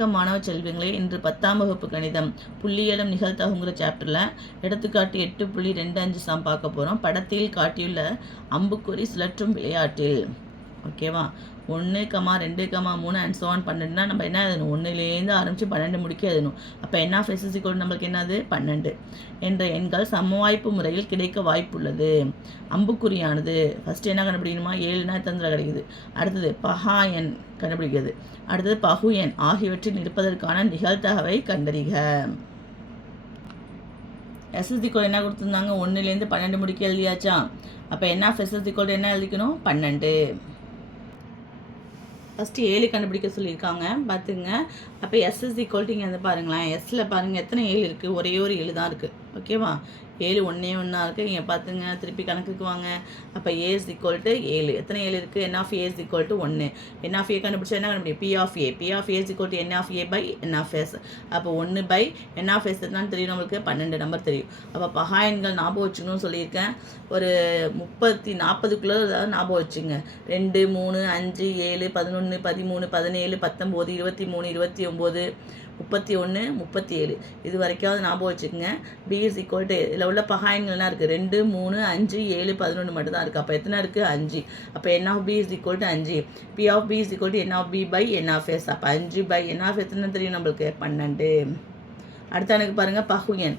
மாணவ செல்வங்களே இன்று பத்தாம் வகுப்பு கணிதம் புள்ளியலம் நிகழ்த்தகுங்கிற சாப்டரில் எடுத்துக்காட்டு எட்டு புள்ளி ரெண்டு அஞ்சு சாம் பார்க்க போகிறோம் படத்தில் காட்டியுள்ள அம்புக்குறி சுழற்றும் விளையாட்டில். ஓகேவா? ஒன்று கமா ரெண்டு கமா மூணு அண்ட் சோன் பன்னெண்டுனா நம்ம என்ன எழுதணும்? ஒன்றுலேருந்து ஆரம்பித்து பன்னெண்டு முடிக்க எழுதணும். அப்போ என்ன ஃபெசிசி கோடு நம்மளுக்கு என்னது? பன்னெண்டு. என்ற எண்கள் சமவாய்ப்பு முறையில் கிடைக்க வாய்ப்புள்ளது. அம்புக்குறியானது. ஃபஸ்ட்டு என்ன கண்டுபிடிக்கணுமா? ஏழுனா தந்திர கிடைக்குது? அடுத்தது பஹா எண் கண்டுபிடிக்கிறது. அடுத்தது பகு எண் ஆகியவற்றில் இருப்பதற்கான நிகழ்தகவை கண்டறிக. எஸ்எஸ்டி கோட் என்ன கொடுத்துருந்தாங்க? ஒன்றுலேருந்து பன்னெண்டு முடிக்க எழுதியாச்சா? அப்போ என்ன எஸ்எஸ்டி கோல்டு என்ன எழுதிக்கணும்? பன்னெண்டு. ஃபஸ்ட்டு ஏழு கண்டுபிடிக்க சொல்லியிருக்காங்க. பார்த்துங்க அப்போ எஸ்எஸ்சி கோல்ட்டிங்க வந்து பாருங்களேன். எஸ்ஸில் பாருங்கள் எத்தனை ஏழு இருக்குது ஒரே ஒரு ஏழு தான் இருக்குது ஓகேவா ஏழு ஒன்றே ஒன்றா இருக்குது இங்கே பார்த்துங்க திருப்பி கணக்குக்கு வாங்க. அப்போ ஏ இஸ் ஈக்குவல் டு ஏழு. எத்தனை ஏழு இருக்குது n of A is equal to ஒன்று என் ஆஃப் ஏ கண்டுபிடிச்சா என்ன கண்டுபிடிக்கும் P of A P of A is equal to n of A by n of S அப்போ ஒன்று பை என் ஆஃப் எஸ் தான் தெரியும் நம்மளுக்கு? பன்னெண்டு நம்பர் தெரியும். அப்போ பகாயன்கள் ஞாபகம் வச்சுக்கணும்னு சொல்லியிருக்கேன். ஒரு முப்பத்தி நாற்பதுக்குள்ளே ஏதாவது ஞாபகம் வச்சுங்க. ரெண்டு மூணு அஞ்சு ஏழு பதினொன்று பதிமூணு பதினேழு பத்தொம்போது இருபத்தி மூணு இருபத்தி ஒம்பது முப்பத்தி ஒன்று முப்பத்தி ஏழு. இது வரைக்காவது ஞாபகம் வச்சுக்கோங்க. பி இஸ் ஈக்குவல் டு இதில் உள்ள பகாயங்கள்லாம் இருக்குது ரெண்டு மூணு அஞ்சு ஏழு பதினொன்று மட்டும்தான் இருக்குது அப்போ எத்தனை இருக்குது அஞ்சு. அப்போ n of B is equal to அஞ்சு. P of B is equal to n of B by n of S அப்போ அஞ்சு பை என் ஆஃப் எத்தனை தெரியும் நம்மளுக்கு? பன்னெண்டு. அடுத்த எனக்கு பாருங்கள் பகுயன்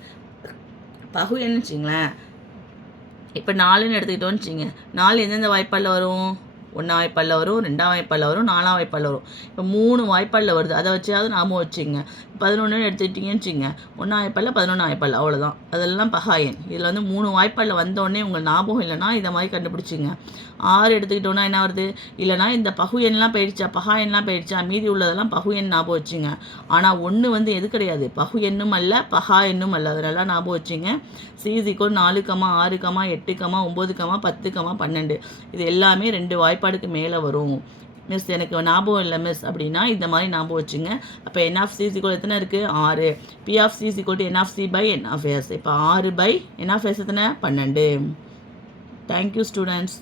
பகுயன்னு பகு வச்சிங்களேன். இப்போ நாலுன்னு எடுத்துக்கிட்டோன்னு வச்சிங்க. நாலு எந்தெந்த வாய்ப்பாடில் வரும்? ஒன்றாம் வாய்ப்பாடில் வரும் ரெண்டாம் வாய்ப்பாடில் வரும் நாலாம் வாய்ப்பாடில் வரும். இப்போ மூணு வாய்ப்பாடில் வருது. அதை வச்சாவது நாமும் வச்சுங்க. பதினொன்று எடுத்துக்கிட்டீங்கன்னு வச்சுங்க ஒன்றாம் வாய்ப்பால் பதினொன்று வாய்ப்பால் அவ்வளோதான் அதெல்லாம் பகாயன். இதில் வந்து மூணு வாய்ப்பாடில் வந்தோடனே உங்கள் ஞாபகம் இல்லைன்னா இதை மாதிரி கண்டுபிடிச்சிங்க. ஆறு எடுத்துக்கிட்டோன்னா என்ன வருது? இல்லைனா இந்த பகுயன்லாம் போயிடுச்சா? பகாயன்லாம் போயிடுச்சா? மீதி உள்ளதெல்லாம் பகு எண் ஞாபகம் வச்சுங்க. ஆனால் ஒன்று வந்து எது கிடையாது. பகு எண்ணும் அல்ல பகா என்னும் அல்ல. அதெல்லாம் ஞாபகம் வச்சுங்க. சிசிக்கோ நாலு கமா ஆறு கமா எட்டு கமா ஒம்பது கமா பத்து கமா பன்னெண்டு. இது எல்லாமே ரெண்டு வாய்ப்பாடுக்கு மேலே வரும். மிஸ் எனக்கு ஞாபகம் இல்லை மிஸ் அப்படின்னா இந்த மாதிரி ஞாபகம் வச்சுங்க. அப்போ என் ஆஃப் சிசி கோட் எத்தனை இருக்குது ஆறு. P of CC code n of C by n of S இப்போ ஆறு பை என் ஆஃப் எஸ் எத்தனை? பன்னெண்டு. Thank you students